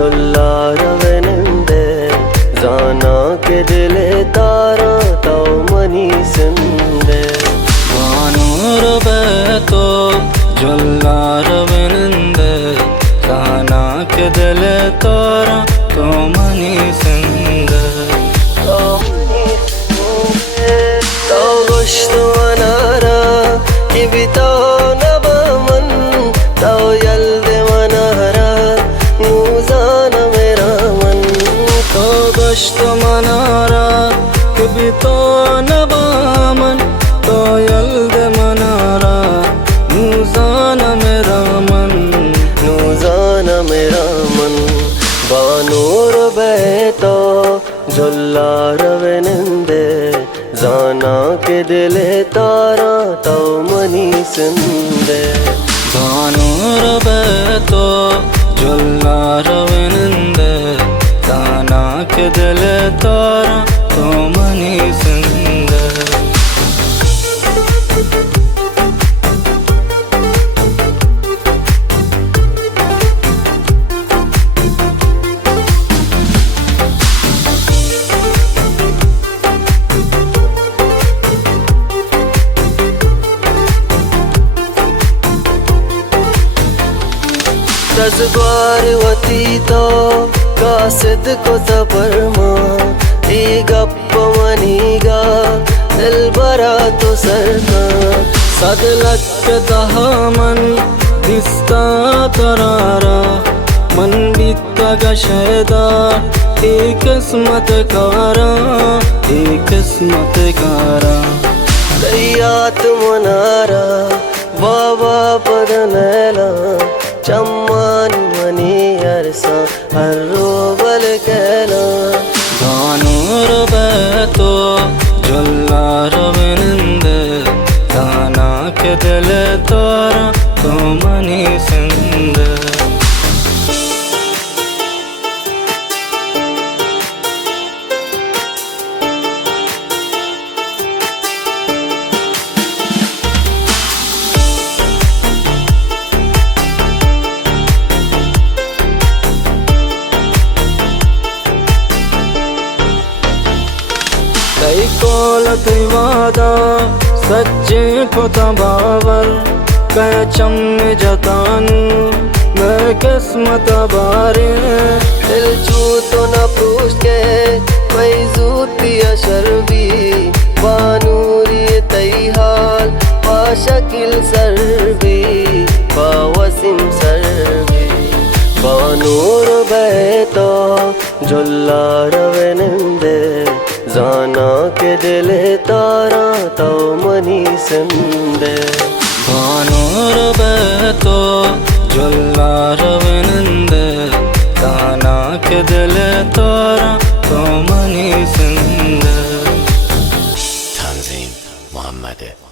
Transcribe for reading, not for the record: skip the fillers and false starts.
जुल्ला रवनंदे जाना के दिले तारा तो मनी संदे वानूर बेतो जुल्ला रवनंदे जाना के दिले तारा तो मनी संदे तो गोश्त मनारा कि बितो नबमन तो यल्दे मनारा नूजान मेरा मन तो गोश्त मनारा कि बितो नबमन तो यल्दे मनारा नूजान मेरा मन नूजान मेरा मन बानूर बेतो जुल्ला रवनंदे जाना के दिले तारा तो मनी संदे वानूर बेतो जुल्ला रवनंदे जाना के दिले तारा तो मनी संदे रज़्वार वती तो कासिद को सबरमा ई गप्प मनीगा दिल बरा तो सरका सदलक दहामन दिस्ता तरारा मन बीता गशैदा एक किस्मत कारा दरियात मनारा बाबा पदनैला चम्मान मनी अरसा हर रोबल कहला वानूर बेतो जुल्ला रवनंदे जाना के दिले तारा तो मनी संदे कई कौल कई वादा सच्चे को तबावर कह चम जतानू मैं किस्मत बारे दिल छू तो न पूछ के मैं जूती अशरबी बानूरी तई हाल बाशकिल सरबी बावसिम सरबी बानूर बेतो जुल्ला रवनंदे जाना के दिले तारा तो मनी संदे वानूर बेतो जुल्ला रवनंदे जाना के दिले तारा तो मनी संदे Tanzim Muhammad